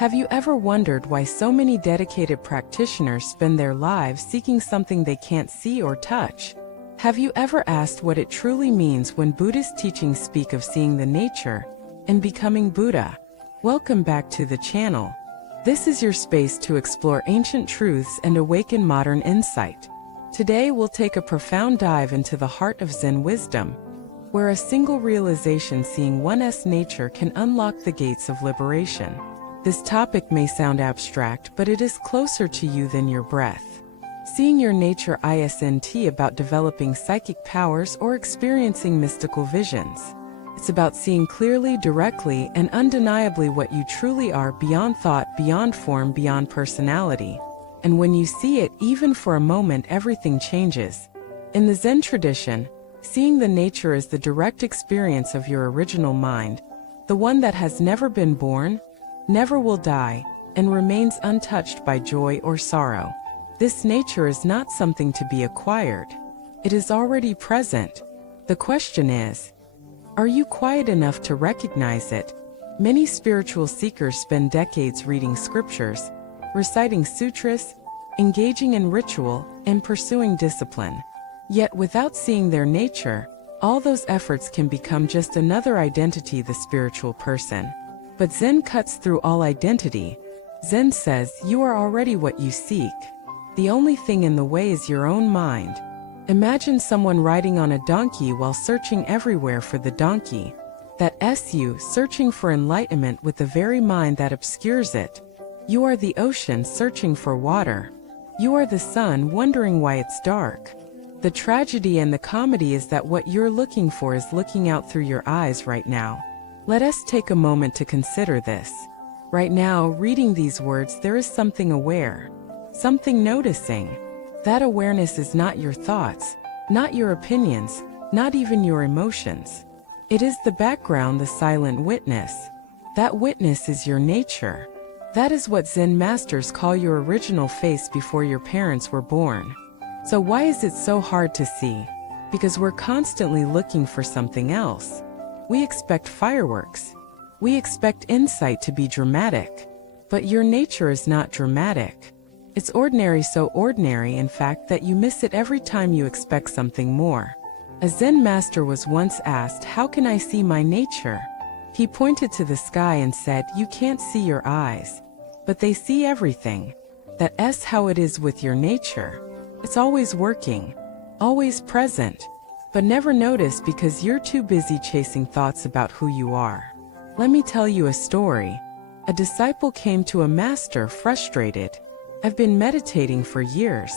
Have you ever wondered why so many dedicated practitioners spend their lives seeking something they can't see or touch? Have you ever asked what it truly means when Buddhist teachings speak of seeing the nature and becoming Buddha? Welcome back to the channel. This is your space to explore ancient truths and awaken modern insight. Today we'll take a profound dive into the heart of Zen wisdom, where a single realization seeing one's nature can unlock the gates of liberation. This topic may sound abstract, but it is closer to you than your breath. Seeing your nature isn't about developing psychic powers or experiencing mystical visions. It's about seeing clearly, directly, and undeniably what you truly are, beyond thought, beyond form, beyond personality. And when you see it, even for a moment, everything changes. In the Zen tradition, seeing the nature is the direct experience of your original mind, the one that has never been born, never will die, and remains untouched by joy or sorrow. This nature is not something to be acquired. It is already present. The question is, are you quiet enough to recognize it? Many spiritual seekers spend decades reading scriptures, reciting sutras, engaging in ritual, and pursuing discipline. Yet without seeing their nature, all those efforts can become just another identity, the spiritual person. But Zen cuts through all identity. Zen says you are already what you seek. The only thing in the way is your own mind. Imagine someone riding on a donkey while searching everywhere for the donkey. That's you, searching for enlightenment with the very mind that obscures it. You are the ocean searching for water. You are the sun wondering why it's dark. The tragedy and the comedy is that what you're looking for is looking out through your eyes right now. Let us take a moment to consider this. Right now, reading these words, there is something aware, something noticing. That awareness is not your thoughts, not your opinions, not even your emotions. It is the background, the silent witness. That witness is your nature. That is what Zen masters call your original face before your parents were born. So why is it so hard to see? Because we're constantly looking for something else. We expect fireworks. We expect insight to be dramatic. But your nature is not dramatic. It's ordinary, so ordinary in fact that you miss it every time you expect something more. A Zen master was once asked, "How can I see my nature?" He pointed to the sky and said, "You can't see your eyes, but they see everything." That's how it is with your nature. It's always working, always present, but never noticed because you're too busy chasing thoughts about who you are. Let me tell you a story. A disciple came to a master frustrated. "I've been meditating for years,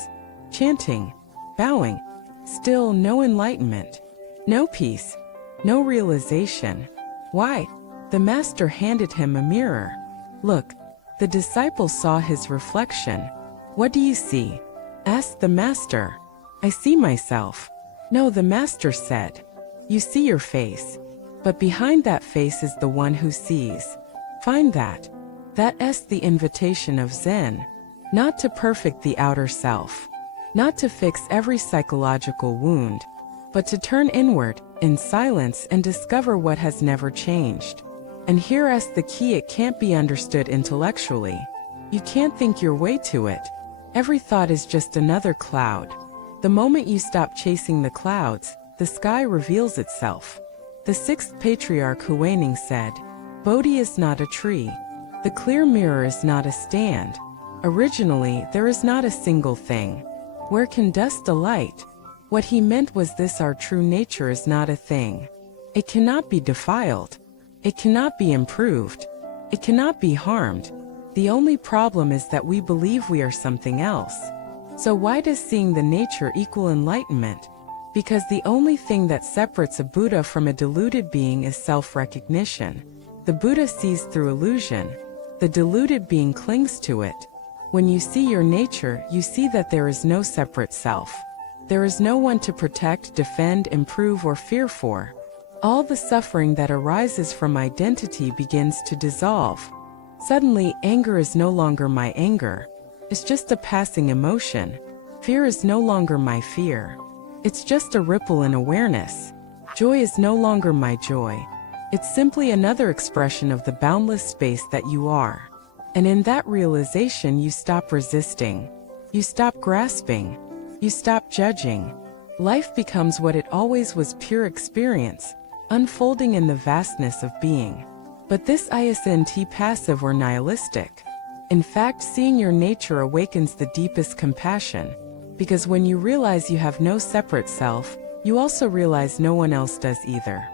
chanting, bowing, still no enlightenment, no peace, no realization. Why?" The master handed him a mirror. "Look." The disciple saw his reflection. "What do you see?" asked the master. "I see myself." "No," the master said. "You see your face. But behind that face is the one who sees. Find that." That's the invitation of Zen. Not to perfect the outer self. Not to fix every psychological wound. But to turn inward, in silence, and discover what has never changed. And here's the key: it can't be understood intellectually. You can't think your way to it. Every thought is just another cloud. The moment you stop chasing the clouds, the sky reveals itself. The sixth patriarch Huaining said, "Bodhi is not a tree. The clear mirror is not a stand. Originally, there is not a single thing. Where can dust alight?" What he meant was this: our true nature is not a thing. It cannot be defiled. It cannot be improved. It cannot be harmed. The only problem is that we believe we are something else. So why does seeing the nature equal enlightenment? Because the only thing that separates a Buddha from a deluded being is self-recognition. The Buddha sees through illusion. The deluded being clings to it. When you see your nature, you see that there is no separate self. There is no one to protect, defend, improve, or fear for. All the suffering that arises from identity begins to dissolve. Suddenly, anger is no longer my anger. It's just a passing emotion. Fear is no longer my fear. It's just a ripple in awareness. Joy is no longer my joy. It's simply another expression of the boundless space that you are. And in that realization, you stop resisting. You stop grasping. You stop judging. Life becomes what it always was, pure experience, unfolding in the vastness of being. But this isn't passive or nihilistic. In fact, seeing your nature awakens the deepest compassion, because when you realize you have no separate self, you also realize no one else does either.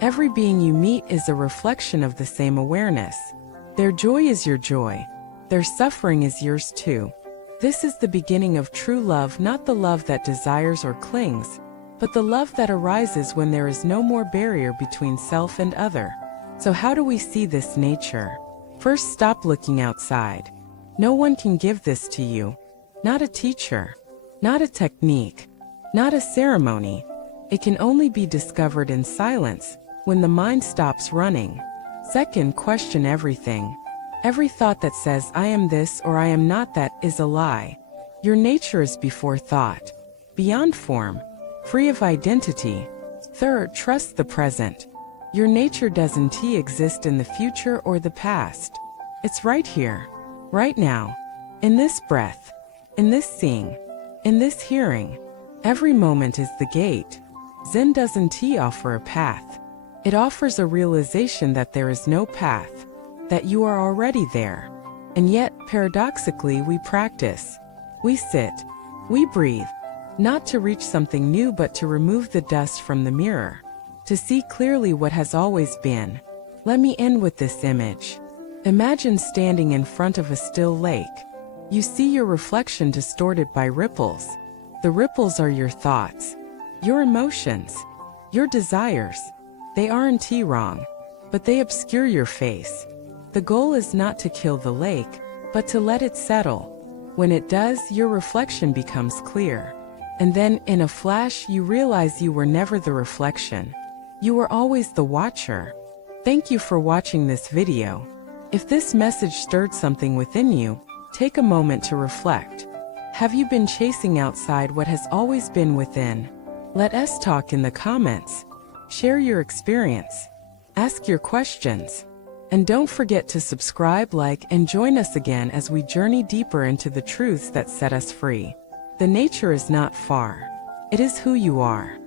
Every being you meet is a reflection of the same awareness. Their joy is your joy. Their suffering is yours too. This is the beginning of true love, not the love that desires or clings, but the love that arises when there is no more barrier between self and other. So how do we see this nature? First, stop looking outside. No one can give this to you. Not a teacher. Not a technique. Not a ceremony. It can only be discovered in silence, when the mind stops running. Second, question everything. Every thought that says, I am this or I am not that, is a lie. Your nature is before thought, beyond form, free of identity. Third, trust the present. Your nature doesn't exist in the future or the past. It's right here, right now, in this breath, in this seeing, in this hearing. Every moment is the gate. Zen doesn't offer a path. It offers a realization that there is no path, that you are already there. And yet, paradoxically, we practice. We sit. We breathe. Not to reach something new, but to remove the dust from the mirror. To see clearly what has always been. Let me end with this image. Imagine standing in front of a still lake. You see your reflection distorted by ripples. The ripples are your thoughts, your emotions, your desires. They aren't wrong, but they obscure your face. The goal is not to kill the lake, but to let it settle. When it does, your reflection becomes clear. And then, in a flash, you realize you were never the reflection. You were always the watcher. Thank you for watching this video. If this message stirred something within you, take a moment to reflect. Have you been chasing outside what has always been within? Let us talk in the comments. Share your experience. Ask your questions. And don't forget to subscribe, like, and join us again as we journey deeper into the truths that set us free. The nature is not far. It is who you are.